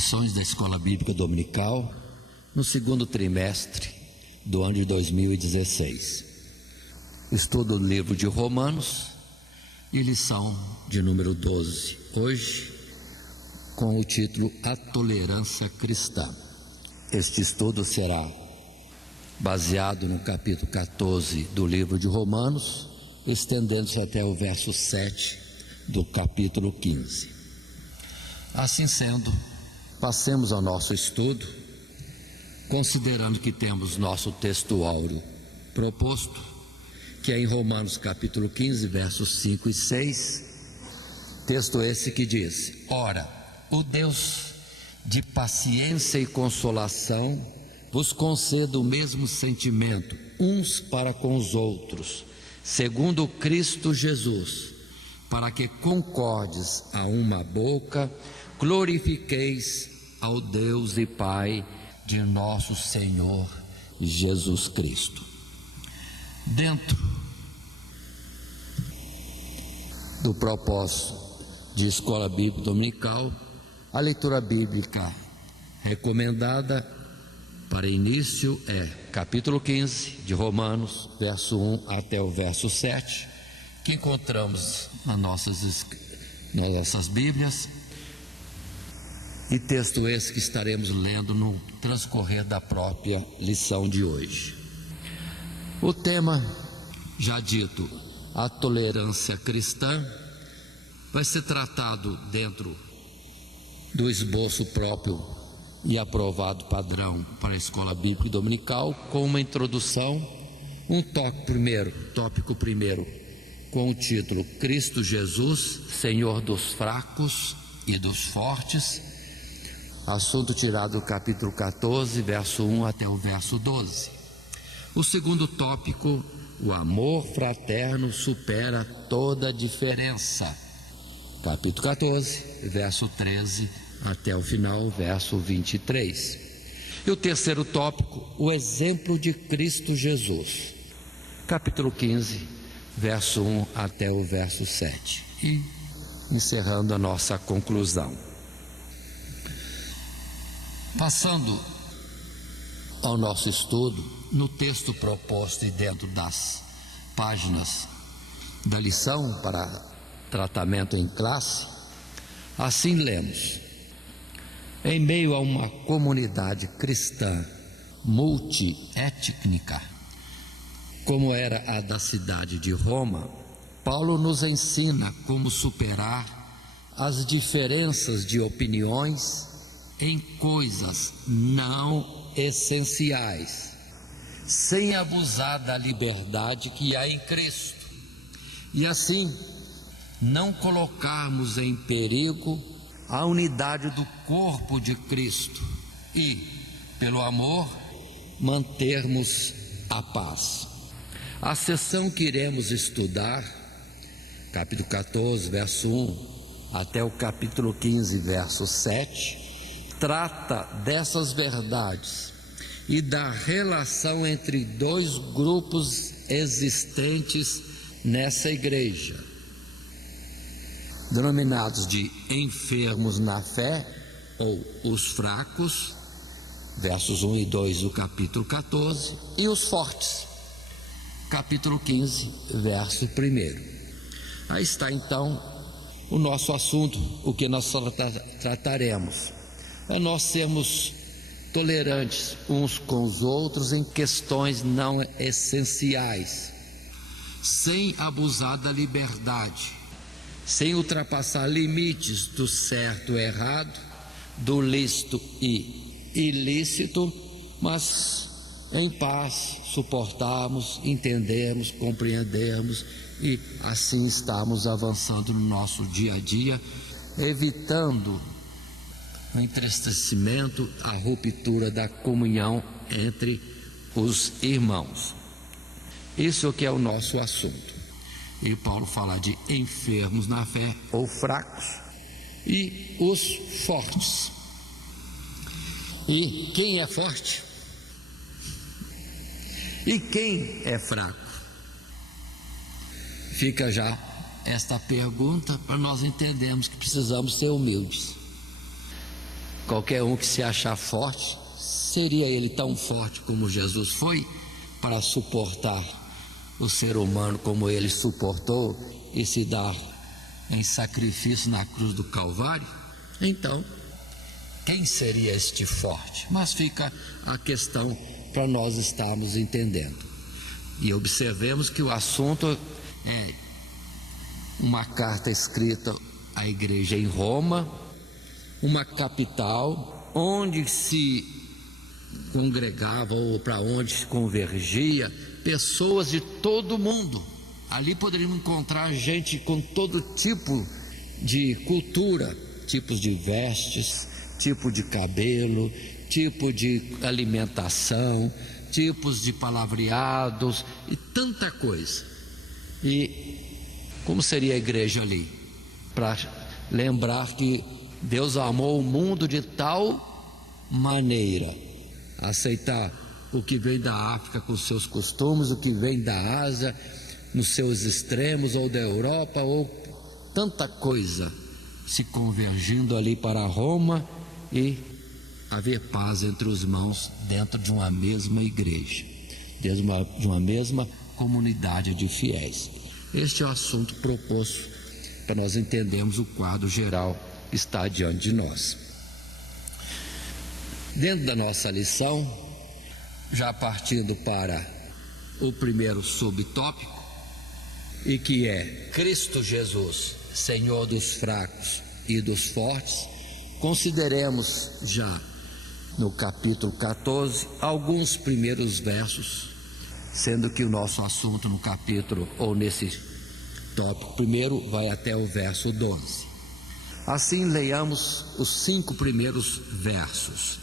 Lições da Escola Bíblica Dominical no segundo trimestre do ano de 2016. Estudo do livro de Romanos e lição de número 12. Hoje, com o título A Tolerância Cristã. Este estudo será baseado no capítulo 14 do livro de Romanos, estendendo-se até o verso 7 do capítulo 15. Assim sendo, passemos ao nosso estudo, considerando que temos nosso texto áureo proposto, que é em Romanos capítulo 15, versos 5 e 6, texto esse que diz: Ora, o Deus de paciência e consolação vos conceda o mesmo sentimento uns para com os outros, segundo Cristo Jesus, para que concordes a uma boca, glorifiqueis ao Deus e Pai de nosso Senhor Jesus Cristo. Dentro do propósito de Escola Bíblica Dominical, a leitura bíblica recomendada para início é capítulo 15 de Romanos, verso 1 até o verso 7, que encontramos nas nossas Bíblias, e texto esse que estaremos lendo no transcorrer da própria lição de hoje. O tema, já dito, a tolerância cristã, vai ser tratado dentro do esboço próprio e aprovado padrão para a Escola Bíblica Dominical, com uma introdução, um tópico primeiro, com o título Cristo Jesus, Senhor dos fracos e dos fortes, assunto tirado do capítulo 14, verso 1 até o verso 12. O segundo tópico, o amor fraterno supera toda diferença, capítulo 14, verso 13 até o final, verso 23. E o terceiro tópico, o exemplo de Cristo Jesus, capítulo 15, verso 1 até o verso 7. E encerrando a nossa conclusão. Passando ao nosso estudo, no texto proposto e dentro das páginas da lição para tratamento em classe, assim lemos: em meio a uma comunidade cristã multiétnica, como era a da cidade de Roma, Paulo nos ensina como superar as diferenças de opiniões em coisas não essenciais, sem abusar da liberdade que há em Cristo, e assim não colocarmos em perigo a unidade do corpo de Cristo e, pelo amor, mantermos a paz. A seção que iremos estudar, capítulo 14, verso 1 até o capítulo 15, verso 7, trata dessas verdades e da relação entre dois grupos existentes nessa igreja, denominados de enfermos na fé, ou os fracos, versos 1 e 2 do capítulo 14, e os fortes, capítulo 15, verso 1. Aí está então o nosso assunto, o que nós trataremos. É nós sermos tolerantes uns com os outros em questões não essenciais, sem abusar da liberdade, sem ultrapassar limites do certo e errado, do lícito e ilícito, mas em paz suportarmos, entendermos, compreendermos e assim estamos avançando no nosso dia a dia, evitando o entristecimento, a ruptura da comunhão entre os irmãos. Isso que é o nosso assunto. E Paulo fala de enfermos na fé ou fracos e os fortes. E quem é forte? E quem é fraco? Fica já esta pergunta para nós entendermos que precisamos ser humildes. qualquer um que se achar forte, seria ele tão forte como Jesus foi para suportar o ser humano como ele suportou e se dar em sacrifício na cruz do Calvário? Então, quem seria este forte? Mas fica a questão para nós estarmos entendendo. E observemos que o assunto é uma carta escrita à igreja em Roma, uma capital onde se congregava ou para onde se convergia pessoas de todo o mundo. Ali poderíamos encontrar gente com todo tipo de cultura, tipos de vestes, tipo de cabelo, tipo de alimentação, tipos de palavreados e tanta coisa. E como seria a igreja ali? Para lembrar que Deus amou o mundo de tal maneira, aceitar o que vem da África com seus costumes, o que vem da Ásia nos seus extremos, ou da Europa, ou tanta coisa se convergindo ali para Roma e haver paz entre os irmãos dentro de uma mesma igreja, de uma mesma comunidade de fiéis. Este é o assunto proposto para nós entendermos o quadro geral que está diante de nós. Dentro da nossa lição, já partindo para o primeiro subtópico, e que é Cristo Jesus, Senhor dos fracos e dos fortes, consideremos já no capítulo 14 alguns primeiros versos, sendo que o nosso assunto no capítulo, ou nesse tópico primeiro, vai até o verso 12. Assim, leiamos os 5 primeiros versos.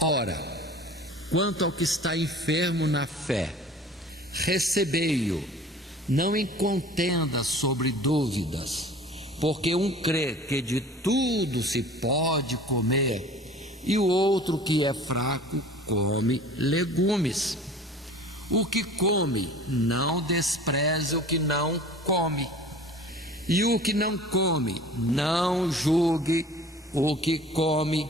Ora, quanto ao que está enfermo na fé, recebei-o, não em contenda sobre dúvidas, porque um crê que de tudo se pode comer, e o outro que é fraco come legumes. O que come, não despreze o que não come, e o que não come, não julgue o que come,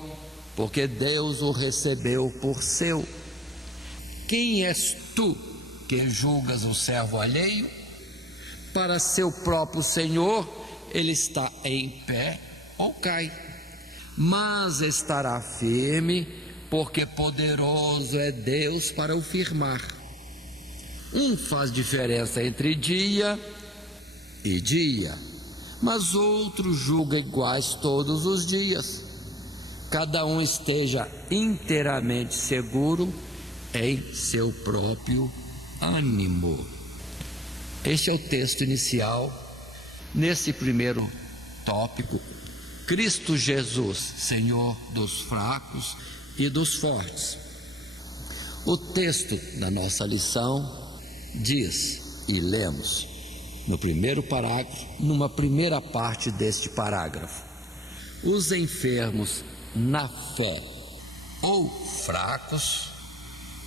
porque Deus o recebeu por seu. Quem és tu que julgas o servo alheio? Para seu próprio Senhor ele está em pé ou cai, mas estará firme, porque poderoso é Deus para o firmar. Um faz diferença entre dia e dia, mas outro julga iguais todos os dias. Cada um esteja inteiramente seguro em seu próprio ânimo. Este é o texto inicial. Nesse primeiro tópico, Cristo Jesus, Senhor dos fracos e dos fortes. O texto da nossa lição diz, e lemos no primeiro parágrafo, numa primeira parte deste parágrafo: os enfermos na fé ou fracos,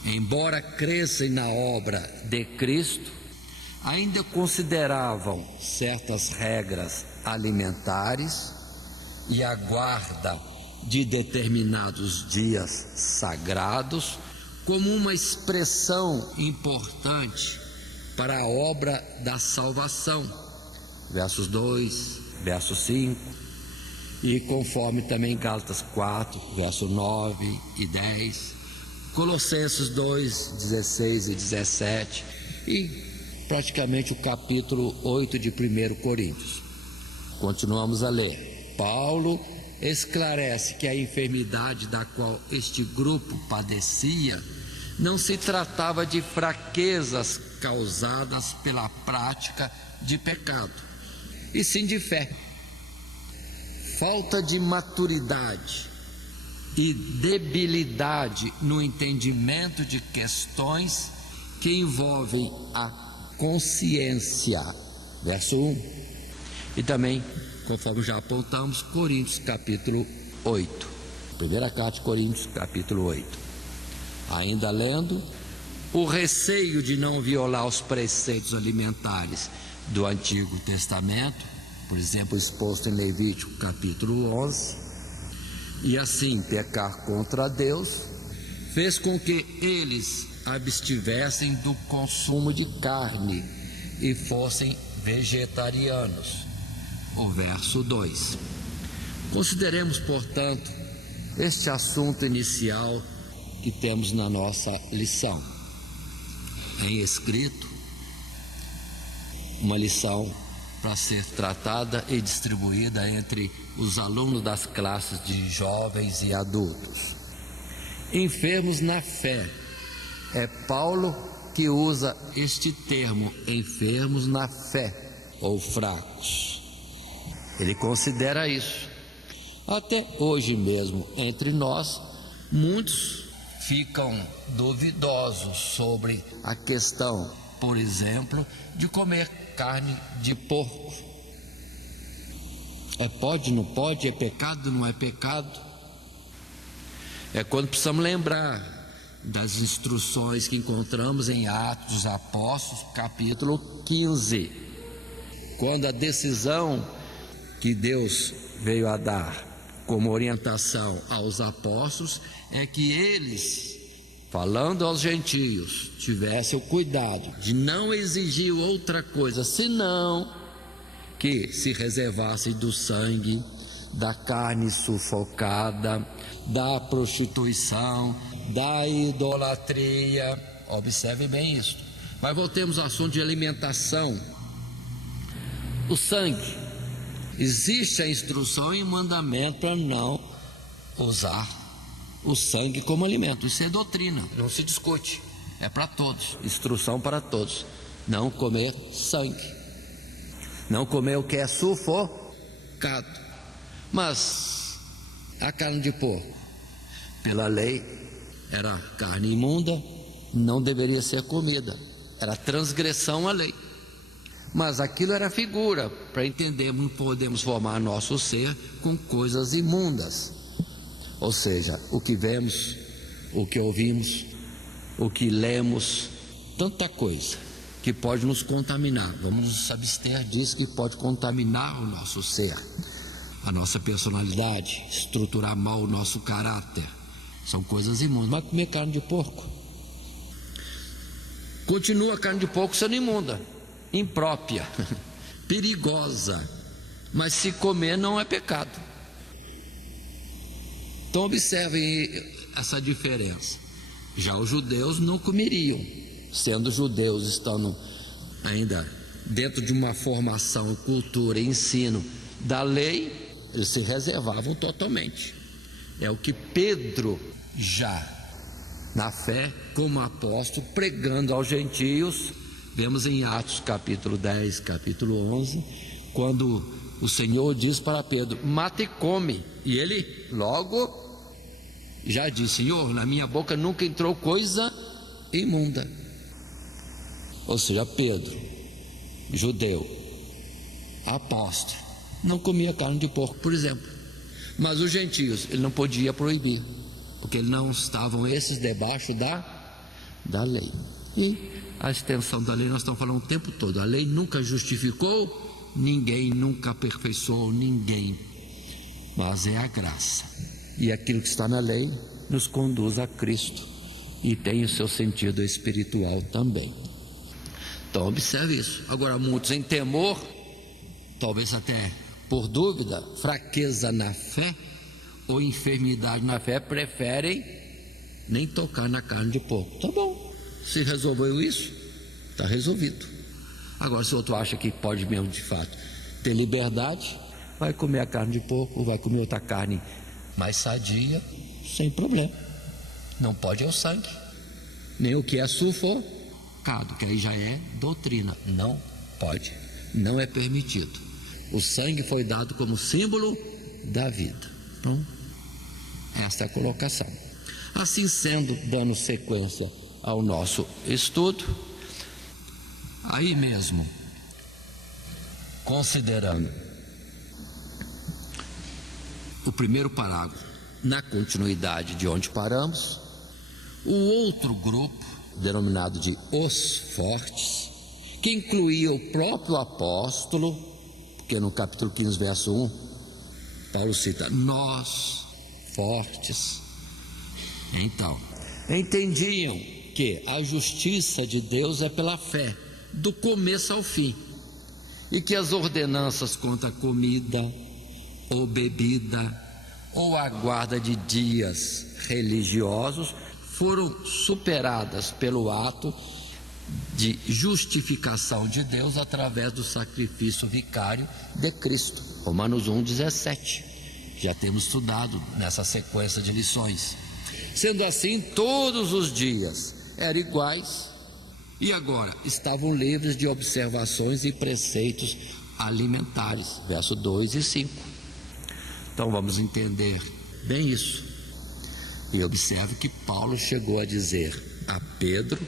embora crescem na obra de Cristo, ainda consideravam certas regras alimentares e a guarda de determinados dias sagrados como uma expressão importante para a obra da salvação. Versos 2, verso 5, e conforme também Gálatas 4, verso 9 e 10, Colossenses 2, 16 e 17, e praticamente o capítulo 8 de 1 Coríntios. Continuamos a ler. Paulo esclarece que a enfermidade da qual este grupo padecia não se tratava de fraquezas causadas pela prática de pecado, e sim de fé, falta de maturidade e debilidade no entendimento de questões que envolvem a consciência. Verso 1. E também, conforme já apontamos, Coríntios capítulo 8. Primeira carta de Coríntios capítulo 8. Ainda lendo, o receio de não violar os preceitos alimentares do Antigo Testamento, por exemplo, exposto em Levítico capítulo 11, e assim pecar contra Deus, fez com que eles abstivessem do consumo de carne e fossem vegetarianos. O verso 2. Consideremos, portanto, este assunto inicial que temos na nossa lição. Em escrito, uma lição para ser tratada e distribuída entre os alunos das classes de jovens e adultos. Enfermos na fé. É Paulo que usa este termo, enfermos na fé, ou fracos. Ele considera isso. Até hoje mesmo, entre nós, muitos ficam duvidosos sobre a questão, por exemplo, de comer carne de porco. Pode, não pode? É pecado, não é pecado? É quando precisamos lembrar das instruções que encontramos em Atos dos Apóstolos, capítulo 15, quando a decisão que Deus veio a dar como orientação aos apóstolos é que eles, falando aos gentios, tivessem o cuidado de não exigir outra coisa, senão que se reservassem do sangue, da carne sufocada, da prostituição, da idolatria. Observe bem isso. Mas voltemos ao assunto de alimentação. O sangue. Existe a instrução e mandamento para não usar o sangue como alimento. Isso é doutrina, não se discute. É para todos, instrução para todos. Não comer sangue. Não comer o que é sufocado. Mas a carne de porco, pela lei, era carne imunda, não deveria ser comida. Era transgressão à lei. Mas aquilo era figura, para entendermos, não podemos formar nosso ser com coisas imundas. Ou seja, o que vemos, o que ouvimos, o que lemos, tanta coisa que pode nos contaminar. Vamos nos abster disso que pode contaminar o nosso ser, a nossa personalidade, estruturar mal o nosso caráter. São coisas imundas. Mas comer carne de porco, continua a carne de porco sendo imunda, imprópria, perigosa, mas se comer não é pecado. Então observem essa diferença. Já os judeus não comeriam, sendo judeus, estando ainda dentro de uma formação, cultura e ensino da lei, eles se reservavam totalmente. É o que Pedro, já na fé, como apóstolo, pregando aos gentios, vemos em Atos capítulo 10, capítulo 11, quando o Senhor diz para Pedro: mata e come, e ele logo já disse: Senhor, na minha boca nunca entrou coisa imunda. Ou seja, Pedro, judeu, apóstolo, não comia carne de porco, por exemplo. Mas os gentios, ele não podia proibir, porque não estavam esses debaixo da lei. E a extensão da lei, nós estamos falando o tempo todo. A lei nunca justificou ninguém, nunca aperfeiçoou ninguém, mas é a graça. E aquilo que está na lei nos conduz a Cristo e tem o seu sentido espiritual também. Então observe isso. Agora, muitos em temor, talvez até por dúvida, fraqueza na fé ou enfermidade na fé, preferem nem tocar na carne de porco. Tá bom, se resolveu isso, está resolvido. Agora, se o outro acha que pode mesmo de fato ter liberdade, vai comer a carne de porco, vai comer outra carne mais sadia, sem problema. Não pode é o sangue, nem o que é sufocado, que aí já é doutrina. Não pode, não é permitido. O sangue foi dado como símbolo da vida. Então, esta é a colocação. Assim sendo, dando sequência ao nosso estudo, aí mesmo, considerando o primeiro parágrafo, na continuidade de onde paramos, o outro grupo, denominado de os fortes, que incluía o próprio apóstolo, porque no capítulo 15, verso 1, Paulo cita: nós fortes. Então, entendiam que a justiça de Deus é pela fé, do começo ao fim, e que as ordenanças contra a comida ou bebida ou a guarda de dias religiosos foram superadas pelo ato de justificação de Deus através do sacrifício vicário de Cristo. Romanos 1,17. Já temos estudado nessa sequência de lições. Sendo assim, todos os dias eram iguais e agora estavam livres de observações e preceitos alimentares. Verso 2 e 5. Então vamos entender bem isso. E observe que Paulo chegou a dizer a Pedro,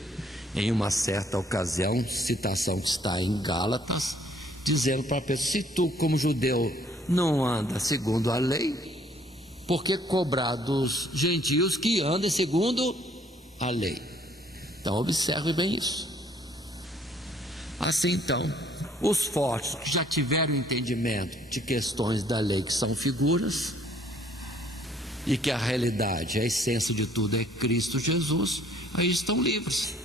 em uma certa ocasião, citação que está em Gálatas, dizendo para Pedro: se tu, como judeu, não anda segundo a lei, por que cobrar dos gentios que andam segundo a lei? Então observe bem isso. Assim então, os fortes que já tiveram entendimento de questões da lei que são figuras, e que a realidade, a essência de tudo é Cristo Jesus, aí estão livres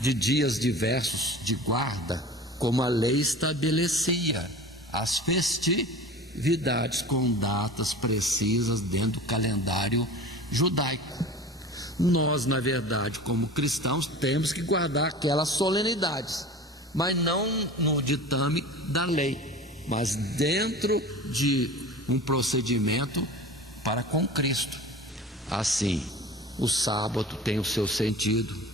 de dias diversos de guarda, como a lei estabelecia as festividades com datas precisas dentro do calendário judaico. Nós, na verdade, como cristãos, temos que guardar aquelas solenidades, mas não no ditame da lei, mas dentro de um procedimento para com Cristo. Assim, o sábado tem o seu sentido,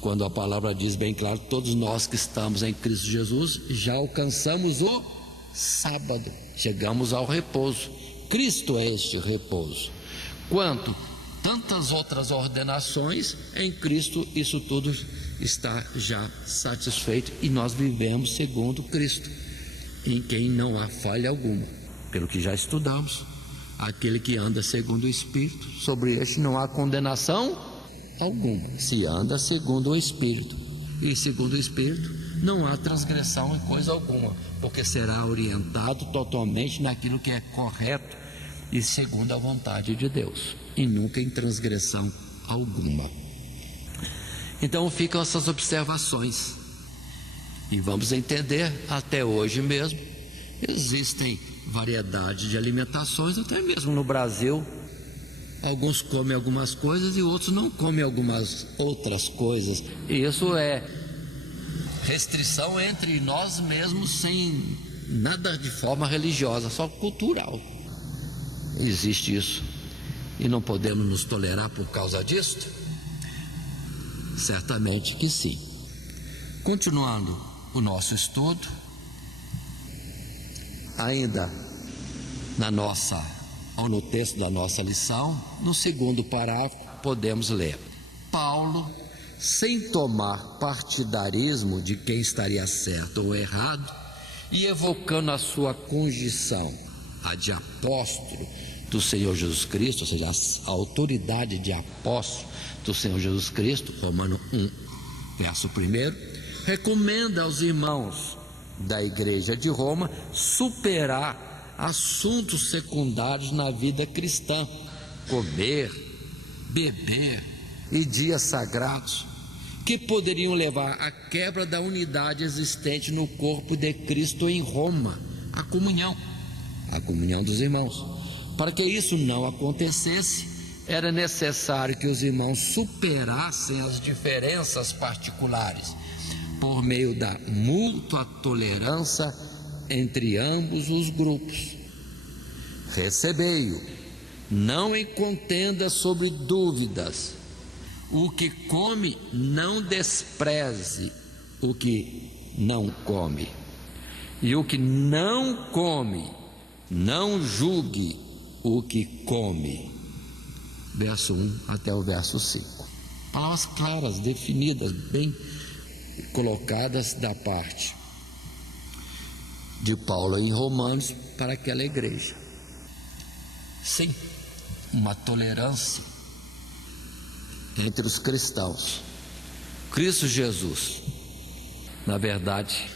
quando a palavra diz bem claro: todos nós que estamos em Cristo Jesus já alcançamos o sábado, chegamos ao repouso. Cristo é este repouso. Quanto tantas outras ordenações, em Cristo isso tudo está já satisfeito e nós vivemos segundo Cristo, em quem não há falha alguma, pelo que já estudamos. Aquele que anda segundo o Espírito, sobre este não há condenação alguma, se anda segundo o Espírito. E segundo o Espírito não há transgressão em coisa alguma, porque será orientado totalmente naquilo que é correto e segundo a vontade de Deus, e nunca em transgressão alguma. Então ficam essas observações, e vamos entender, até hoje mesmo existem variedade de alimentações, até mesmo no Brasil. Alguns comem algumas coisas e outros não comem algumas outras coisas. E isso é restrição entre nós mesmos, sem nada de forma religiosa, só cultural. Existe isso e não podemos nos tolerar por causa disso? Certamente que sim. Continuando o nosso estudo, ainda no texto da nossa lição, no segundo parágrafo, podemos ler: Paulo, sem tomar partidarismo de quem estaria certo ou errado, e evocando a sua condição, a de apóstolo do Senhor Jesus Cristo, ou seja, a autoridade de apóstolo do Senhor Jesus Cristo, Romanos 1, verso 1, recomenda aos irmãos da igreja de Roma superar assuntos secundários na vida cristã, comer, beber e dias sagrados, que poderiam levar à quebra da unidade existente no corpo de Cristo em Roma, a comunhão dos irmãos. Para que isso não acontecesse, era necessário que os irmãos superassem as diferenças particulares por meio da mútua tolerância entre ambos os grupos. Recebei-o, não em contenda sobre dúvidas. O que come, não despreze o que não come. E o que não come, não julgue o que come. Verso 1 até o verso 5. Palavras claras, definidas, bem colocadas da parte de Paulo em Romanos para aquela igreja. Sim, uma tolerância entre os cristãos. Cristo Jesus, na verdade,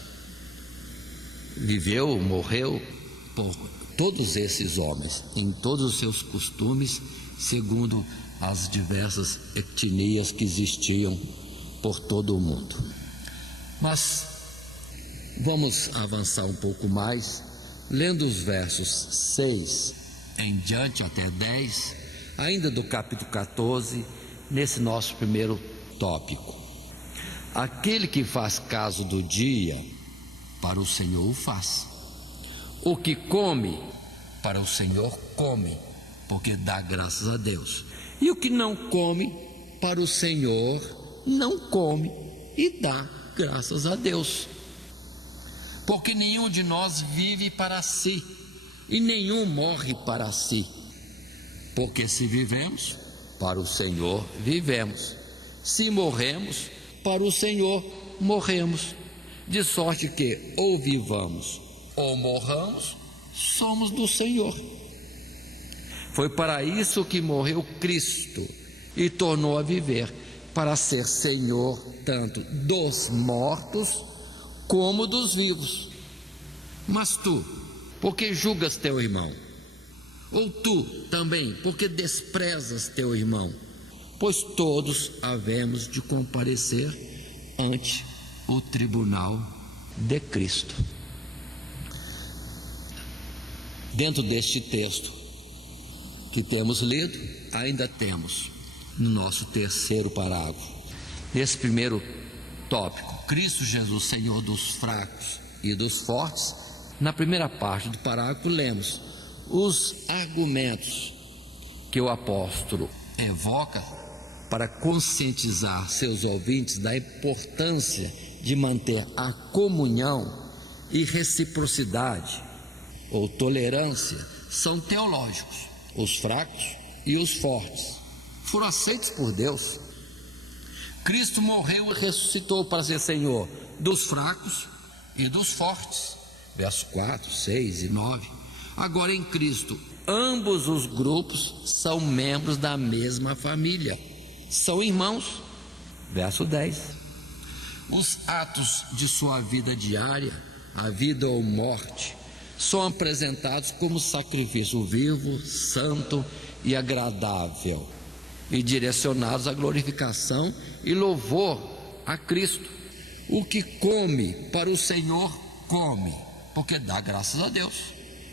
viveu, morreu por todos esses homens, em todos os seus costumes segundo as diversas etnias que existiam por todo o mundo. Mas vamos avançar um pouco mais, lendo os versos 6 em diante até 10, ainda do capítulo 14, nesse nosso primeiro tópico. Aquele que faz caso do dia, para o Senhor o faz. O que come, para o Senhor come, porque dá graças a Deus. E o que não come, para o Senhor não come e dá graças a Deus. Porque nenhum de nós vive para si, e nenhum morre para si. Porque se vivemos, para o Senhor vivemos. Se morremos, para o Senhor morremos. De sorte que ou vivamos ou morramos, somos do Senhor. Foi para isso que morreu Cristo e tornou a viver, para ser Senhor tanto dos mortos como dos vivos. Mas tu, por que julgas teu irmão? Ou tu também, por que desprezas teu irmão? Pois todos havemos de comparecer ante o tribunal de Cristo. Dentro deste texto que temos lido, ainda temos no nosso terceiro parágrafo, nesse primeiro tópico, Cristo Jesus, Senhor dos fracos e dos fortes. Na primeira parte do parágrafo lemos os argumentos que o apóstolo evoca para conscientizar seus ouvintes da importância de manter a comunhão e reciprocidade ou tolerância. São teológicos. Os fracos e os fortes foram aceitos por Deus. Cristo morreu e ressuscitou para ser Senhor dos fracos e dos fortes. Versos 4, 6 e 9. Agora em Cristo, ambos os grupos são membros da mesma família, são irmãos. Verso 10. Os atos de sua vida diária, a vida ou morte, são apresentados como sacrifício vivo, santo e agradável, e direcionados à glorificação e louvor a Cristo. O que come, para o Senhor come, porque dá graças a Deus.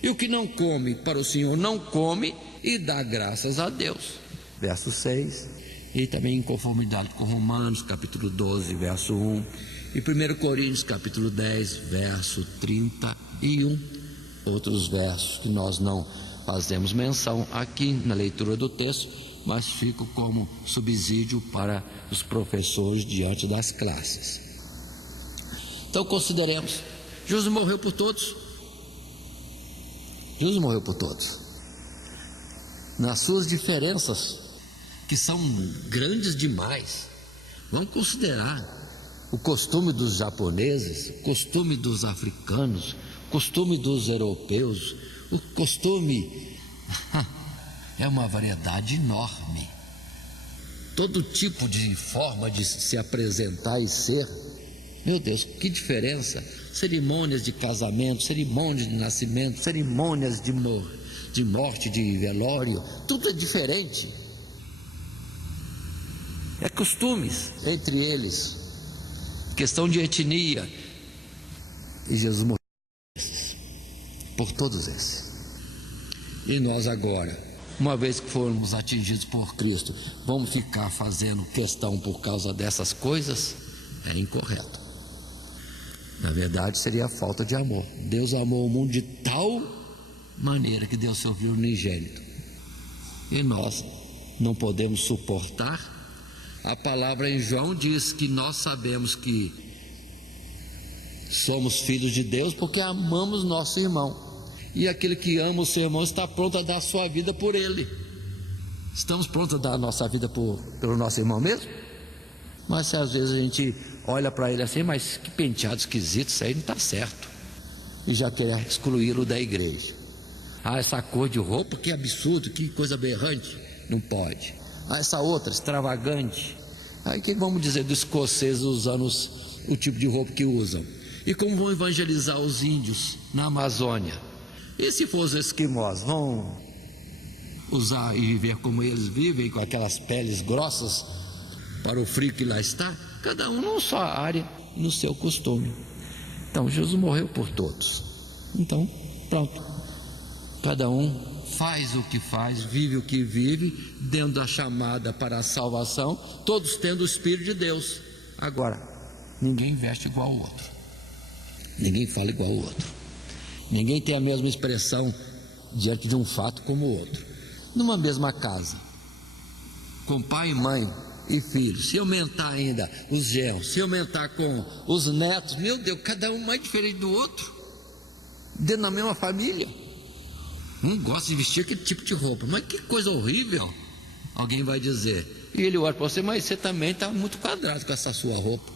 E o que não come, para o Senhor não come e dá graças a Deus. Verso 6. E também em conformidade com Romanos capítulo 12, verso 1, e 1 Coríntios capítulo 10, verso 31, outros versos que nós não fazemos menção aqui na leitura do texto, mas ficam como subsídio para os professores diante das classes. Então consideremos, Jesus morreu por todos. Jesus morreu por todos, nas suas diferenças, que são grandes demais. Vamos considerar o costume dos japoneses, o costume dos africanos, o costume dos europeus, o costume é uma variedade enorme. Todo tipo de forma de se apresentar e ser. Meu Deus, que diferença! Cerimônias de casamento, cerimônias de nascimento, cerimônias de morte, de velório, tudo é diferente. É costumes entre eles, questão de etnia. E Jesus morreu por todos esses. E nós agora, uma vez que formos atingidos por Cristo, vamos ficar fazendo questão por causa dessas coisas? É incorreto. Na verdade, seria a falta de amor. Deus amou o mundo de tal maneira que deu seu Filho unigênito. E nós não podemos suportar. A palavra em João diz que nós sabemos que somos filhos de Deus porque amamos nosso irmão. E aquele que ama o seu irmão está pronto a dar a sua vida por ele. Estamos prontos a dar a nossa vida pelo nosso irmão mesmo? Mas se às vezes a gente olha para ele assim, mas que penteado esquisito, isso aí não está certo, e já quer excluí-lo da igreja. Ah, essa cor de roupa, que absurdo, que coisa aberrante, não pode. Ah, essa outra, extravagante. Aí que vamos dizer dos escoceses usando o tipo de roupa que usam? E como vão evangelizar os índios na Amazônia? E se for os esquimós, vão usar e viver como eles vivem, com aquelas peles grossas para o frio que lá está. Cada um na sua área, no seu costume. Então Jesus morreu por todos. Então pronto, cada um faz o que faz, vive o que vive, dentro da chamada para a salvação, todos tendo o Espírito de Deus. Agora, ninguém veste igual ao outro, ninguém fala igual ao outro, ninguém tem a mesma expressão diante de um fato como o outro. Numa mesma casa, com pai, mãe e filhos, se aumentar ainda os genros, se aumentar com os netos, meu Deus, cada um mais diferente do outro, dentro da mesma família. Um gosta de vestir aquele tipo de roupa, mas que coisa horrível, alguém vai dizer. E ele olha para você, mas você também está muito quadrado com essa sua roupa.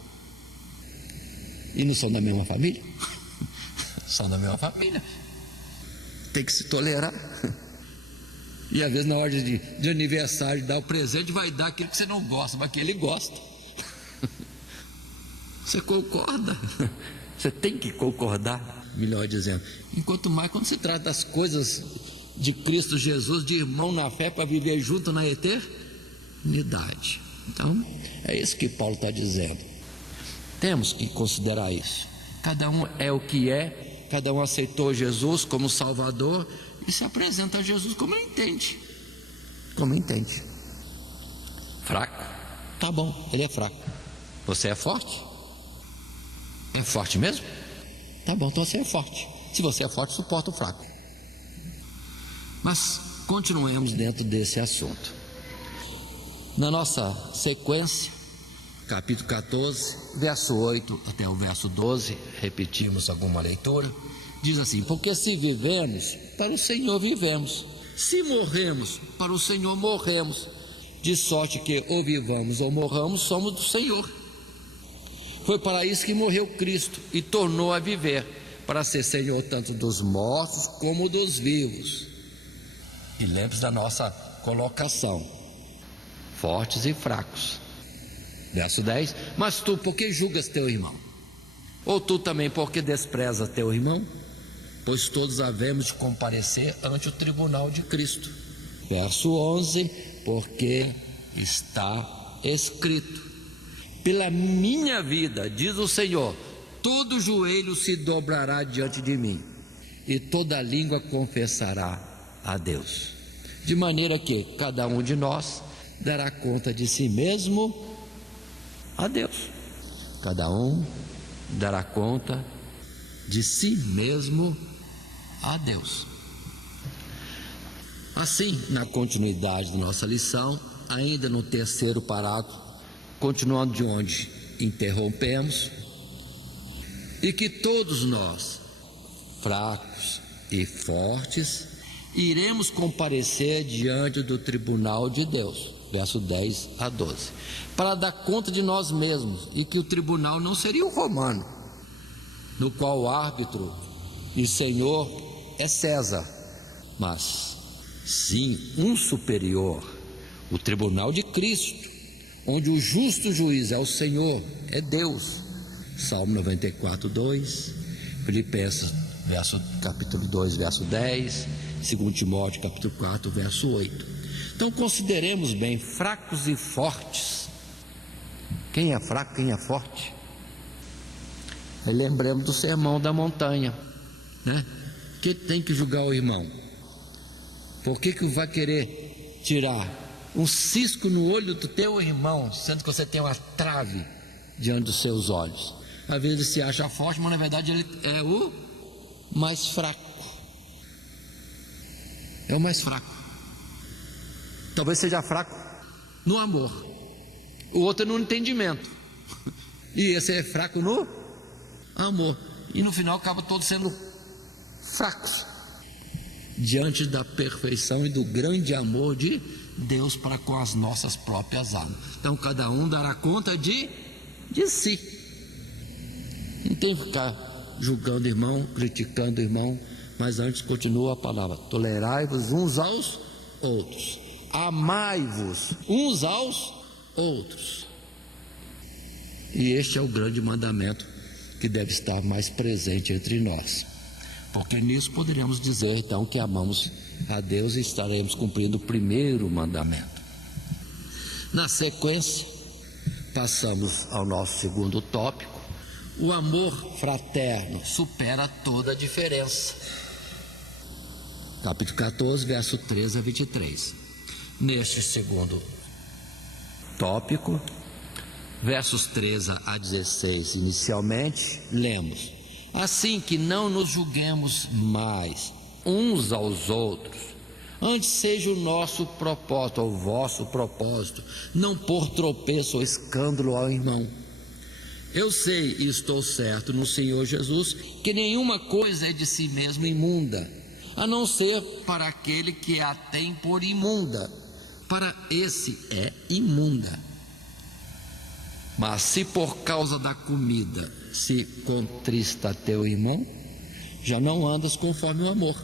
E não são da mesma família? São da mesma família. Tem que se tolerar. E às vezes na hora de aniversário, dar o presente, vai dar aquilo que você não gosta, mas que ele gosta. Você concorda? Você tem que concordar, melhor dizendo. Enquanto mais quando se trata das coisas de Cristo Jesus, de irmão na fé, para viver junto na eternidade. Então, é isso que Paulo está dizendo. Temos que considerar isso. Cada um é o que é, cada um aceitou Jesus como Salvador e se apresenta a Jesus como entende. Como entende. Fraco? Tá bom, ele é fraco. Você é forte? É forte mesmo? Tá bom, então você é forte. Se você é forte, suporta o fraco. Mas continuemos dentro desse assunto. Na nossa sequência, capítulo 14, verso 8 até o verso 12, repetimos alguma leitura, diz assim: porque se vivemos, para o Senhor vivemos, se morremos, para o Senhor morremos, de sorte que ou vivamos ou morramos, somos do Senhor. Foi para isso que morreu Cristo e tornou a viver, para ser Senhor tanto dos mortos como dos vivos. E lembre-se da nossa colocação: fortes e fracos. Verso 10: mas tu, por que julgas teu irmão? Ou tu também, por que desprezas teu irmão? Pois todos havemos de comparecer ante o tribunal de Cristo. Verso 11: porque está escrito: pela minha vida, diz o Senhor, todo joelho se dobrará diante de mim, e toda língua confessará a Deus. De maneira que cada um de nós dará conta de si mesmo a Deus. Cada um dará conta de si mesmo a Deus. Assim, na continuidade da nossa lição, ainda no terceiro parágrafo, continuando de onde interrompemos, e que todos nós, fracos e fortes, iremos comparecer diante do tribunal de Deus, verso 10 a 12, para dar conta de nós mesmos, e que o tribunal não seria o romano, no qual o árbitro e senhor é César, mas sim um superior, o tribunal de Cristo, onde o justo juiz é o Senhor, é Deus. Salmo 94, 2, Filipenses capítulo 2, verso 10, 2 Timóteo capítulo 4, verso 8. Então consideremos bem, fracos e fortes. Quem é fraco, quem é forte? Aí lembremos do sermão da montanha, né? Que tem que julgar o irmão? Por que vai querer tirar um cisco no olho do teu irmão, sendo que você tem uma trave diante dos seus olhos? Às vezes ele se acha forte, mas na verdade ele é o mais fraco. É o mais fraco. Talvez seja fraco no amor, o outro é no entendimento, e esse é fraco no amor, e no final acaba todos sendo fracos diante da perfeição e do grande amor de Deus para com as nossas próprias almas. Então cada um dará conta de si. Não tem que ficar julgando o irmão, criticando o irmão, mas antes continua a palavra: tolerai-vos uns aos outros, amai-vos uns aos outros. E este é o grande mandamento que deve estar mais presente entre nós, porque nisso poderíamos dizer então que amamos a Deus e estaremos cumprindo o primeiro mandamento. Na sequência, passamos ao nosso segundo tópico. O amor fraterno supera toda a diferença. Capítulo 14, verso 13 a 23. Neste segundo tópico, versos 13 a 16, inicialmente, lemos: assim que não nos julguemos mais uns aos outros, antes seja o nosso propósito, ou o vosso propósito, não pôr tropeço ou escândalo ao irmão. Eu sei e estou certo no Senhor Jesus que nenhuma coisa é de si mesmo imunda, a não ser para aquele que a tem por imunda. Para esse é imunda. Mas se por causa da comida se contrista teu irmão, já não andas conforme o amor.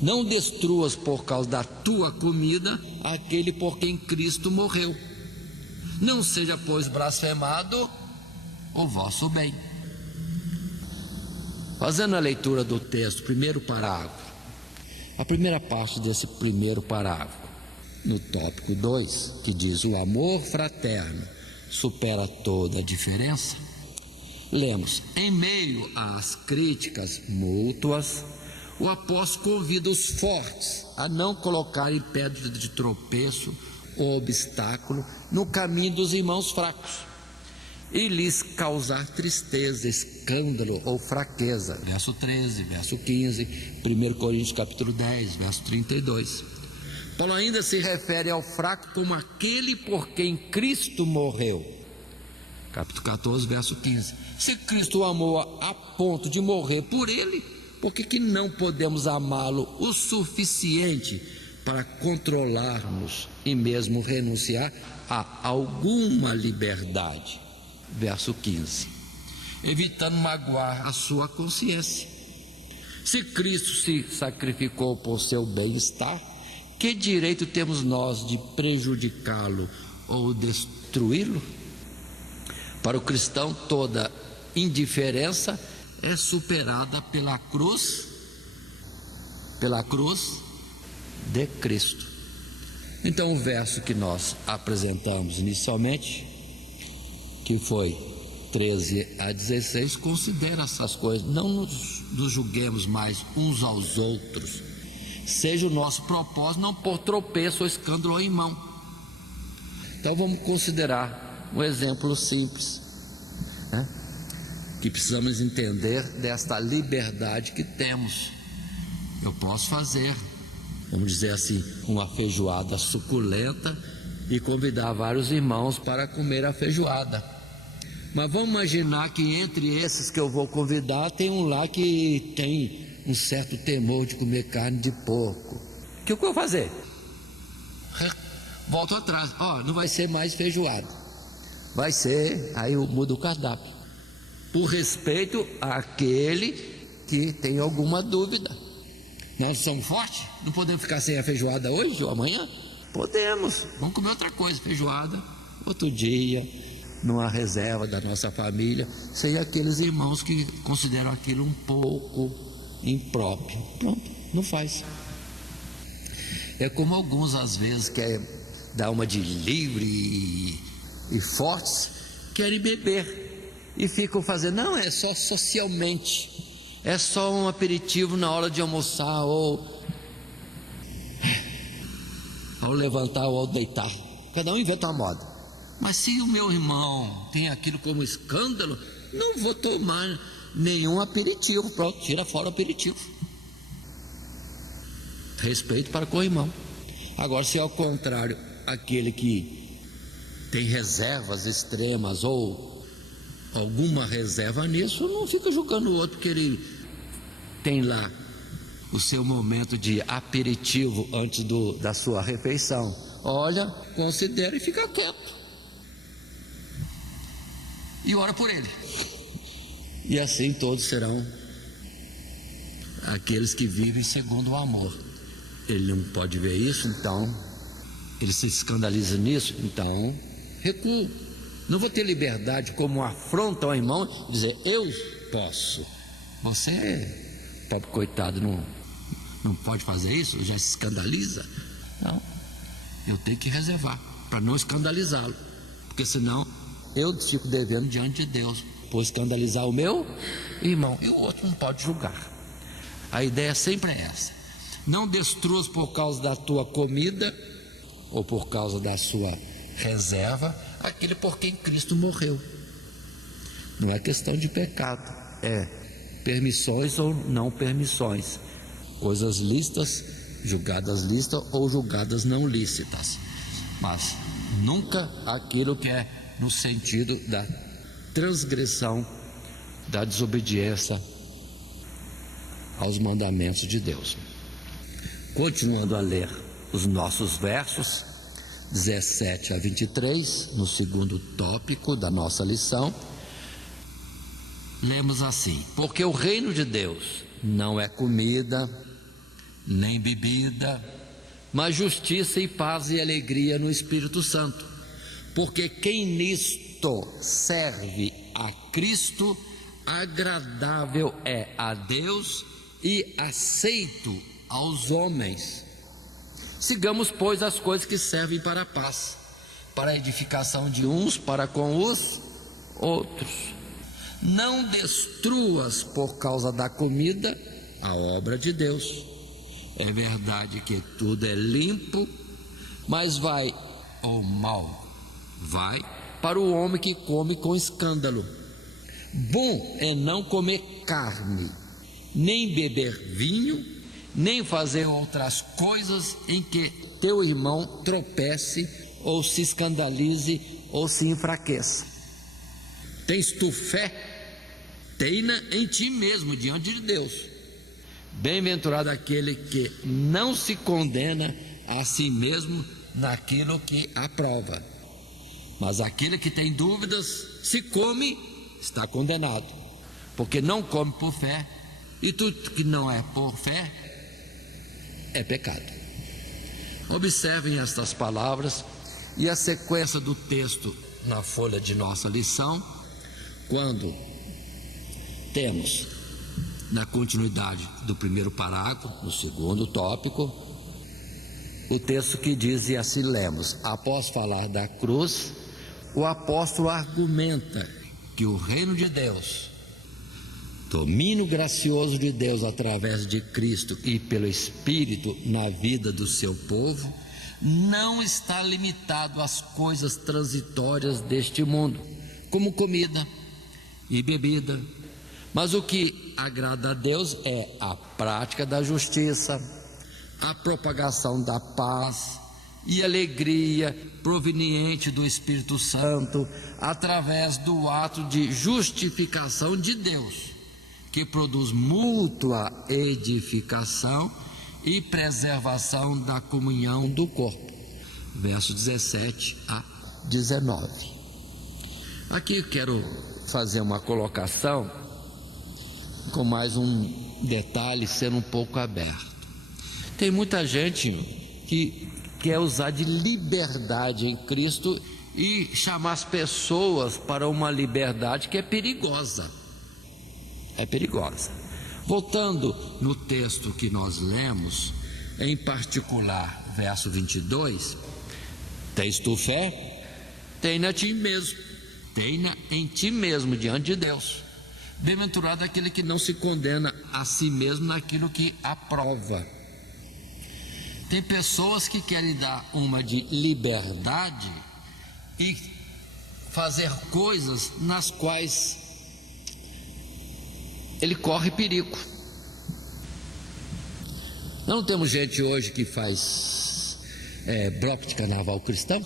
Não destruas por causa da tua comida aquele por quem Cristo morreu. Não seja, pois, blasfemado o vosso bem. Fazendo a leitura do texto, primeiro parágrafo, a primeira parte desse primeiro parágrafo, no tópico 2, que diz: o amor fraterno supera toda a diferença, lemos: em meio às críticas mútuas, o apóstolo convida os fortes a não colocarem pedra de tropeço ou obstáculo no caminho dos irmãos fracos e lhes causar tristeza, escândalo ou fraqueza. Verso 13, verso 15, 1 Coríntios capítulo 10, verso 32. Paulo ainda se refere ao fraco como aquele por quem Cristo morreu. Capítulo 14, verso 15. Se Cristo o amou a ponto de morrer por ele, por que não podemos amá-lo o suficiente para controlarmos e mesmo renunciar a alguma liberdade? Verso 15. Evitando magoar a sua consciência. Se Cristo se sacrificou por seu bem-estar, que direito temos nós de prejudicá-lo ou destruí-lo? Para o cristão, toda indiferença é superada pela cruz de Cristo. Então, o verso que nós apresentamos inicialmente, que foi 13 a 16, considera essas coisas. Não nos julguemos mais uns aos outros. Seja o nosso propósito não pôr tropeço ou escândalo ao irmão. Então vamos considerar um exemplo simples, né? Que precisamos entender desta liberdade que temos. Eu posso fazer, vamos dizer assim, uma feijoada suculenta e convidar vários irmãos para comer a feijoada. Mas vamos imaginar que entre esses que eu vou convidar, tem um lá que tem um certo temor de comer carne de porco. O que eu vou fazer? Volto atrás. Não vai ser mais feijoada. Vai ser, aí eu mudo o cardápio. Por respeito àquele que tem alguma dúvida. Nós somos fortes? Não podemos ficar sem a feijoada hoje ou amanhã? Podemos. Vamos comer outra coisa, feijoada, outro dia, numa reserva da nossa família, sem aqueles irmãos que consideram aquilo um pouco impróprio. Pronto, não faz. É como alguns às vezes querem dar uma de livre e fortes, querem beber e ficam fazendo, não, é só socialmente, é só um aperitivo na hora de almoçar ou ao levantar ou ao deitar. Cada um inventa uma moda. Mas se o meu irmão tem aquilo como escândalo, não vou tomar nenhum aperitivo. Pronto, tira fora o aperitivo. Respeito para com o irmão. Agora, se ao contrário, aquele que tem reservas extremas ou alguma reserva nisso, não fica julgando o outro porque ele tem lá o seu momento de aperitivo antes da sua refeição. Olha, considera e fica quieto. E ora por ele. E assim todos serão aqueles que vivem segundo o amor. Ele não pode ver isso, então ele se escandaliza nisso, então recuo. Não vou ter liberdade como afronta ao irmão, dizer eu posso. Você, pobre coitado, não pode fazer isso, já se escandaliza. Não, eu tenho que reservar para não escandalizá-lo, porque senão eu fico devendo diante de Deus por escandalizar o meu irmão, e o outro não pode julgar. A ideia sempre é essa: não destruas por causa da tua comida ou por causa da sua reserva aquele por quem Cristo morreu. Não é questão de pecado, é permissões ou não permissões, coisas lícitas, julgadas lícitas ou julgadas não lícitas, mas nunca aquilo que é no sentido da transgressão, da desobediência aos mandamentos de Deus. Continuando a ler os nossos versos 17 a 23, no segundo tópico da nossa lição, lemos assim: porque o reino de Deus não é comida nem bebida, mas justiça e paz e alegria no Espírito Santo. Porque quem nisto serve a Cristo, agradável é a Deus e aceito aos homens. Sigamos, pois, as coisas que servem para a paz, para a edificação de uns para com os outros. Não destruas por causa da comida a obra de Deus. É verdade que tudo é limpo, mas vai, ou mal, vai para o homem que come com escândalo. Bom é não comer carne, nem beber vinho, nem fazer outras coisas em que teu irmão tropece, ou se escandalize, ou se enfraqueça. Tens tu fé? Tenha em ti mesmo diante de Deus. Bem-aventurado aquele que não se condena a si mesmo naquilo que aprova. Mas aquele que tem dúvidas, se come, está condenado, porque não come por fé, e tudo que não é por fé é pecado. Observem estas palavras e a sequência do texto na folha de nossa lição, quando temos, na continuidade do primeiro parágrafo, no segundo tópico, o texto que diz, e assim lemos: após falar da cruz, o apóstolo argumenta que o reino de Deus, domínio gracioso de Deus através de Cristo e pelo Espírito na vida do seu povo, não está limitado às coisas transitórias deste mundo, como comida e bebida, mas o que agrada a Deus é a prática da justiça, a propagação da paz e alegria proveniente do Espírito Santo, através do ato de justificação de Deus, que produz mútua edificação e preservação da comunhão do corpo. Versos 17 a 19. Aqui eu quero fazer uma colocação com mais um detalhe, sendo um pouco aberto. Tem muita gente que quer usar de liberdade em Cristo e chamar as pessoas para uma liberdade que é perigosa. É perigosa. Voltando no texto que nós lemos, em particular, verso 22, tens tu fé? Tenha em ti mesmo diante de Deus. Bem-aventurado aquele que não se condena a si mesmo naquilo que aprova. Tem pessoas que querem dar uma de liberdade e fazer coisas nas quais ele corre perigo. Não temos gente hoje que faz bloco de carnaval cristão?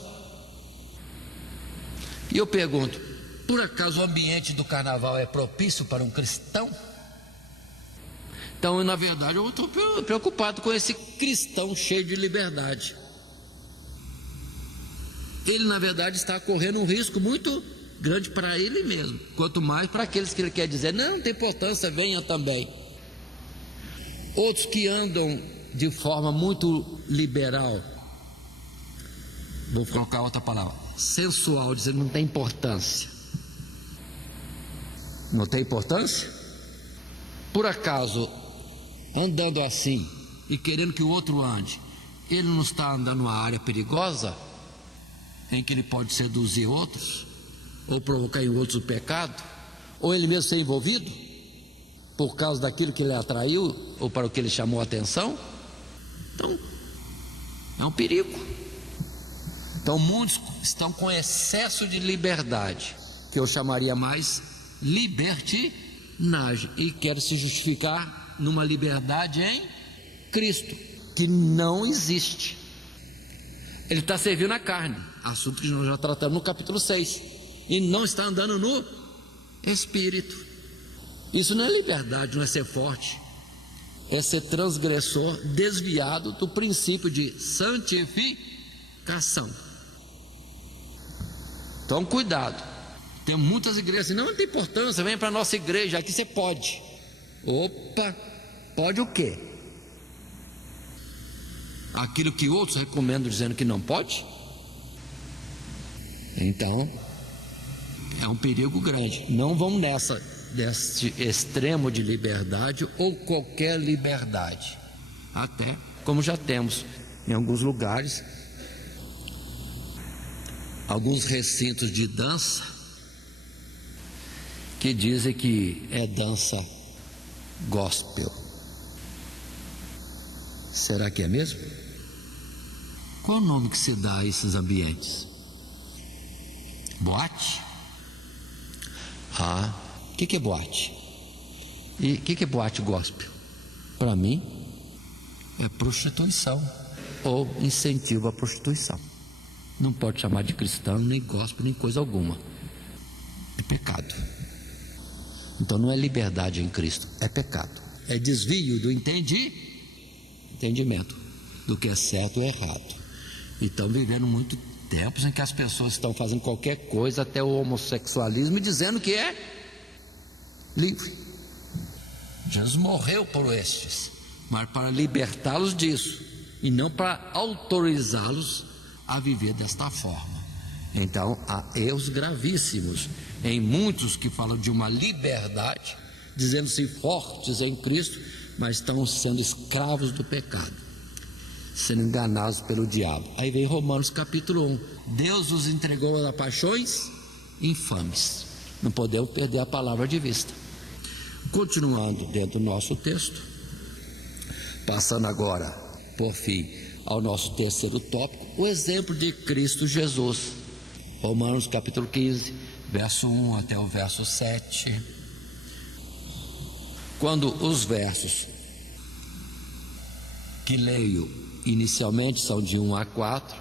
E eu pergunto, por acaso o ambiente do carnaval é propício para um cristão? Então, na verdade, eu estou preocupado com esse cristão cheio de liberdade. Ele, na verdade, está correndo um risco muito grande para ele mesmo, quanto mais para aqueles que ele quer dizer, não tem importância, venha também. Outros que andam de forma muito liberal, vou colocar outra palavra, sensual, dizendo não tem importância. Não tem importância? Por acaso, andando assim, e querendo que o outro ande, ele não está andando numa área perigosa em que ele pode seduzir outros ou provocar em outros o pecado, ou ele mesmo ser envolvido por causa daquilo que ele atraiu ou para o que ele chamou a atenção? Então é um perigo. Então muitos estão com excesso de liberdade, que eu chamaria mais libertinagem, e querem se justificar numa liberdade em Cristo, que não existe. Ele está servindo a carne, assunto que nós já tratamos no capítulo 6, e não está andando no Espírito. Isso não é liberdade, não é ser forte, é ser transgressor, desviado do princípio de santificação. Então cuidado. Tem muitas igrejas assim, não tem importância, vem para a nossa igreja, aqui você pode. Opa, pode o quê? Aquilo que outros recomendam dizendo que não pode? Então é um perigo grande. Não vamos desse extremo de liberdade ou qualquer liberdade, até como já temos em alguns lugares, alguns recintos de dança que dizem que é dança gospel. Será que é mesmo? Qual o nome que se dá a esses ambientes? Boate? O que é boate? E o que é boate gospel? Para mim é prostituição ou incentivo à prostituição. Não pode chamar de cristão, nem gospel, nem coisa alguma. É pecado. Então não é liberdade em Cristo, é pecado. É desvio do entendimento do que é certo e errado. E estão vivendo muito tempos em que as pessoas estão fazendo qualquer coisa, até o homossexualismo, dizendo que é livre. Jesus morreu por estes, mas para libertá-los disso, e não para autorizá-los a viver desta forma. Então há erros gravíssimos em muitos que falam de uma liberdade, dizendo-se fortes em Cristo, mas estão sendo escravos do pecado, sendo enganados pelo diabo. Aí vem Romanos capítulo 1: Deus os entregou a paixões infames. Não podemos perder a palavra de vista. Continuando dentro do nosso texto, passando agora, por fim, ao nosso terceiro tópico, o exemplo de Cristo Jesus. Romanos capítulo 15, verso 1 até o verso 7. Quando os versos que leio inicialmente são de 1 a 4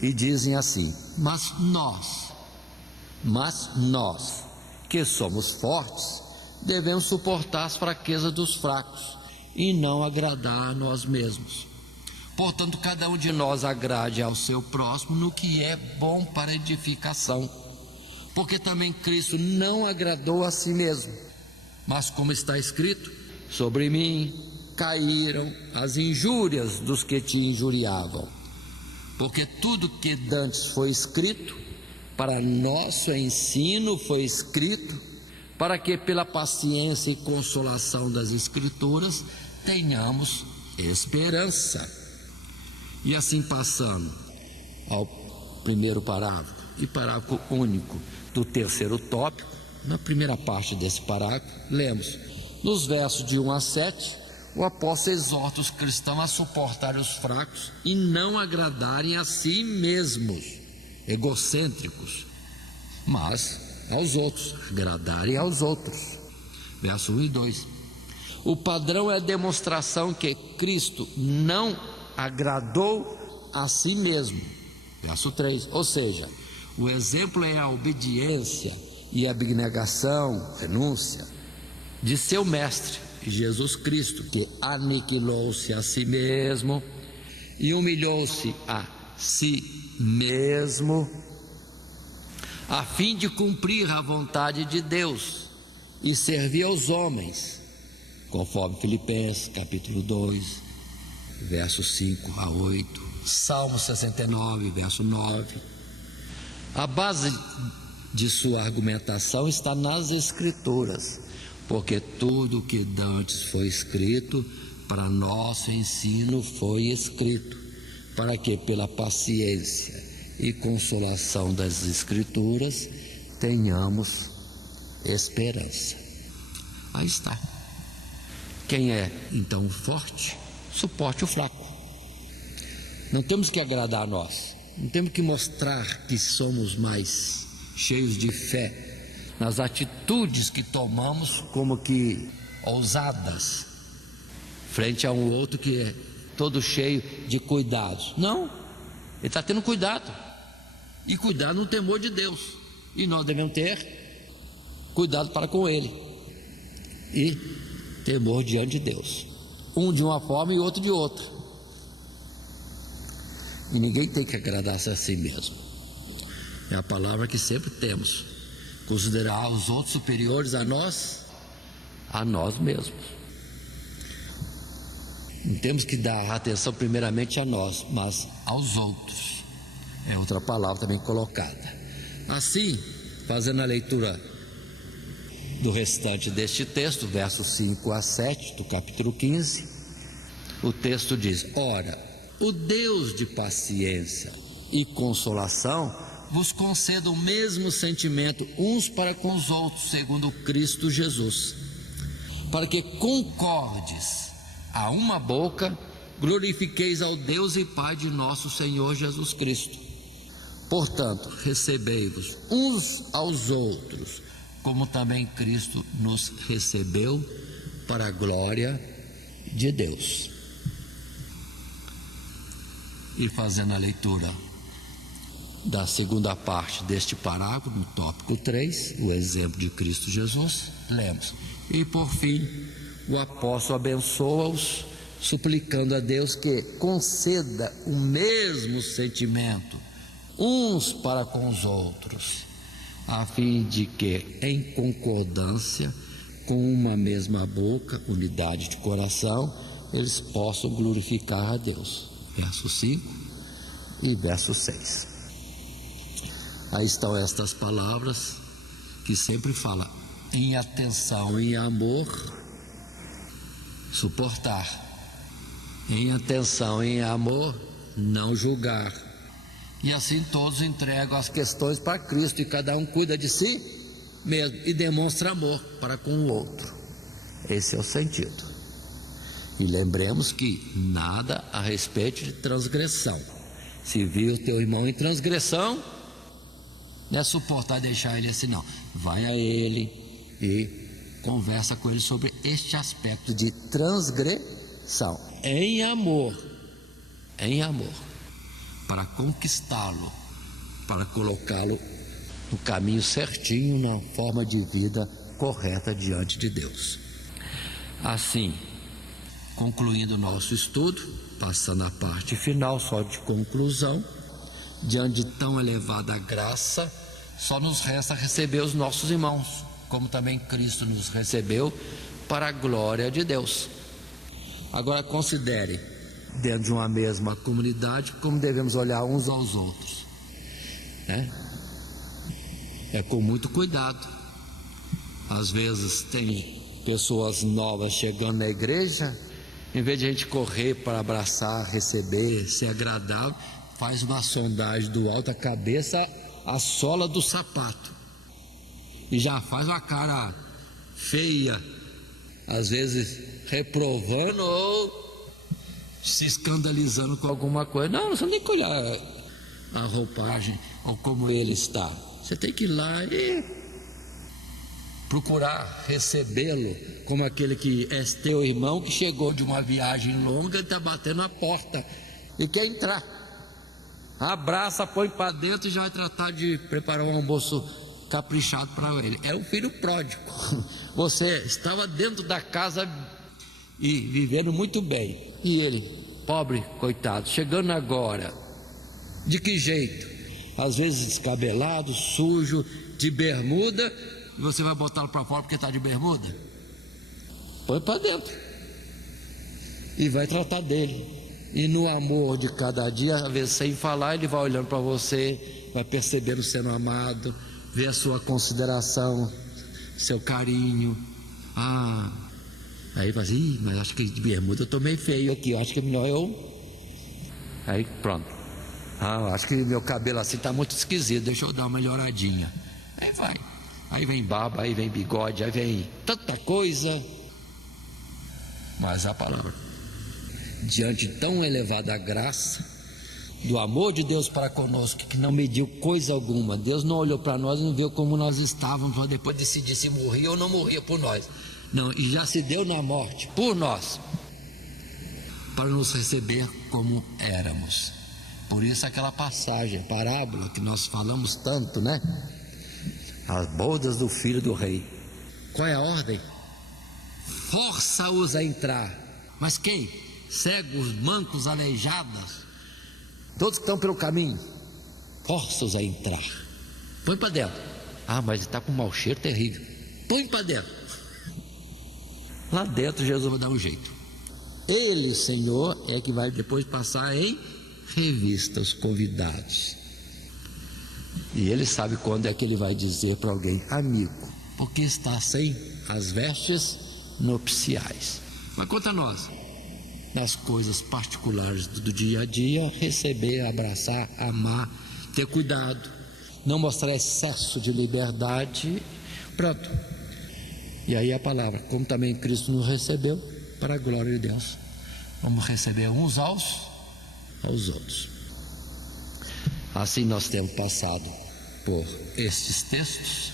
e dizem assim: Mas nós que somos fortes, devemos suportar as fraquezas dos fracos e não agradar a nós mesmos. Portanto, cada um de nós agrade ao seu próximo no que é bom para edificação, porque também Cristo não agradou a si mesmo, mas como está escrito: sobre mim caíram as injúrias dos que te injuriavam. Porque tudo que dantes foi escrito, para nosso ensino foi escrito, para que pela paciência e consolação das Escrituras tenhamos esperança. E assim passando ao primeiro parágrafo e parágrafo único do terceiro tópico, na primeira parte desse parágrafo, lemos nos versos de 1 a 7, o apóstolo exorta os cristãos a suportarem os fracos e não agradarem a si mesmos, egocêntricos, mas aos outros, agradarem aos outros. Verso 1 e 2. O padrão é a demonstração que Cristo não agradou a si mesmo. Verso 3. Ou seja, o exemplo é a obediência e a abnegação, renúncia de seu mestre Jesus Cristo, que aniquilou-se a si mesmo e humilhou-se a si mesmo, a fim de cumprir a vontade de Deus e servir aos homens, conforme Filipenses capítulo 2, versos 5 a 8, Salmo 69, verso 9. A base de sua argumentação está nas Escrituras, porque tudo o que dantes foi escrito para nosso ensino foi escrito, para que pela paciência e consolação das Escrituras tenhamos esperança. Aí está. Quem é então o forte, suporte o fraco. Não temos que agradar a nós, não temos que mostrar que somos mais cheios de fé nas atitudes que tomamos, como que ousadas, frente a um outro que é todo cheio de cuidados. Não, ele está tendo cuidado, e cuidado no temor de Deus, e nós devemos ter cuidado para com ele, e temor diante de Deus, um de uma forma e outro de outra, e ninguém tem que agradar-se a si mesmo. É a palavra que sempre temos: considerar os outros superiores a nós mesmos. Não temos que dar atenção primeiramente a nós, mas aos outros. É outra palavra também colocada. Assim, fazendo a leitura do restante deste texto, versos 5 a 7 do capítulo 15, o texto diz: ora, o Deus de paciência e consolação vos conceda o mesmo sentimento uns para com os outros, segundo Cristo Jesus, para que concordes a uma boca, glorifiqueis ao Deus e Pai de nosso Senhor Jesus Cristo. Portanto, recebei-vos uns aos outros, como também Cristo nos recebeu, para a glória de Deus. E fazendo a leitura da segunda parte deste parágrafo, no tópico 3, o exemplo de Cristo Jesus, lemos: e por fim, o apóstolo abençoa-os, suplicando a Deus que conceda o mesmo sentimento uns para com os outros, a fim de que, em concordância, com uma mesma boca, unidade de coração, eles possam glorificar a Deus. Verso 5 e verso 6. Aí estão estas palavras que sempre fala em atenção, em amor, suportar. Em atenção, em amor, não julgar. E assim todos entregam as questões para Cristo, e cada um cuida de si mesmo e demonstra amor para com o outro. Esse é o sentido. E lembremos que nada a respeito de transgressão. Se viu o teu irmão em transgressão, não é suportar deixar ele assim, não. Vai a ele e conversa com ele sobre este aspecto de transgressão, em amor, para conquistá-lo, para colocá-lo no caminho certinho, na forma de vida correta diante de Deus. Assim, concluindo o nosso estudo, passando a parte final, só de conclusão, diante de tão elevada graça, só nos resta receber os nossos irmãos, como também Cristo nos recebeu, para a glória de Deus. Agora considere, dentro de uma mesma comunidade, como devemos olhar uns aos outros, né? É com muito cuidado. Às vezes tem pessoas novas chegando na igreja, em vez de a gente correr para abraçar, receber, ser agradável, faz uma sondagem do alto da cabeça à sola do sapato, e já faz uma cara feia, às vezes reprovando ou se escandalizando com alguma coisa. Não, você não tem que olhar a roupagem ou como ele está. Você tem que ir lá e procurar recebê-lo como aquele que é teu irmão, que chegou de uma viagem longa e está batendo a porta e quer entrar. Abraça, põe para dentro e já vai tratar de preparar um almoço caprichado para ele. É o filho pródigo. Você estava dentro da casa e vivendo muito bem, e ele, pobre, coitado, chegando agora, de que jeito? Às vezes descabelado, sujo, de bermuda, e você vai botá-lo para fora porque está de bermuda? Põe para dentro e vai tratar dele. E no amor de cada dia, às vezes sem falar, ele vai olhando para você, vai percebendo sendo amado, vê a sua consideração, seu carinho. Aí fala assim, mas acho que de bermuda eu tô meio feio aqui, eu acho que é melhor eu... Aí pronto, acho que meu cabelo assim tá muito esquisito, deixa eu dar uma melhoradinha. Aí vai, aí vem barba, aí vem bigode, aí vem tanta coisa. Mas a palavra, diante de tão elevada graça, do amor de Deus para conosco, que não mediu coisa alguma, Deus não olhou para nós e não viu como nós estávamos para depois decidir se morria ou não morria por nós. Não, e já se deu na morte por nós, para nos receber como éramos. Por isso aquela passagem, parábola que nós falamos tanto, né? As bodas do filho do rei. Qual é a ordem? Força-os a entrar. Mas quem? Cegos, mancos, aleijados, todos que estão pelo caminho, força-os a entrar. Põe para dentro. Mas está com um mau cheiro terrível. Põe para dentro. Lá dentro Jesus vai dar um jeito. Ele, Senhor, é que vai depois passar em revista os convidados. E Ele sabe quando é que Ele vai dizer para alguém: amigo, porque está sem as vestes nupciais. Mas quanto a nós, nas coisas particulares do dia a dia, receber, abraçar, amar, ter cuidado, não mostrar excesso de liberdade, pronto. E aí a palavra, como também Cristo nos recebeu, para a glória de Deus, vamos receber uns aos outros. Assim nós temos passado por estes textos,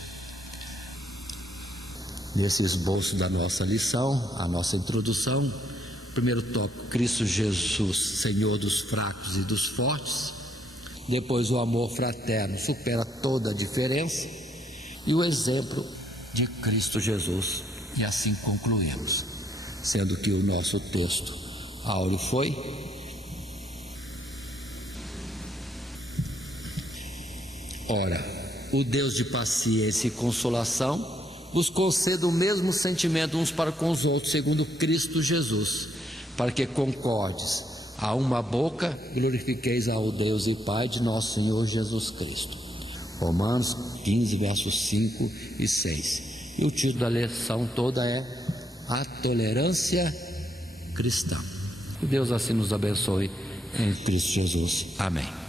nesse esboço da nossa lição, a nossa introdução. Primeiro tópico, Cristo Jesus, Senhor dos fracos e dos fortes. Depois, o amor fraterno supera toda a diferença. E o exemplo de Cristo Jesus. E assim concluímos, sendo que o nosso texto áureo foi: ora, o Deus de paciência e consolação vos conceda o mesmo sentimento uns para com os outros, segundo Cristo Jesus, para que concordes a uma boca, glorifiqueis ao Deus e Pai de nosso Senhor Jesus Cristo. Romanos 15, versos 5 e 6. E o título da lição toda é A Tolerância Cristã. Que Deus assim nos abençoe em Cristo Jesus. Amém.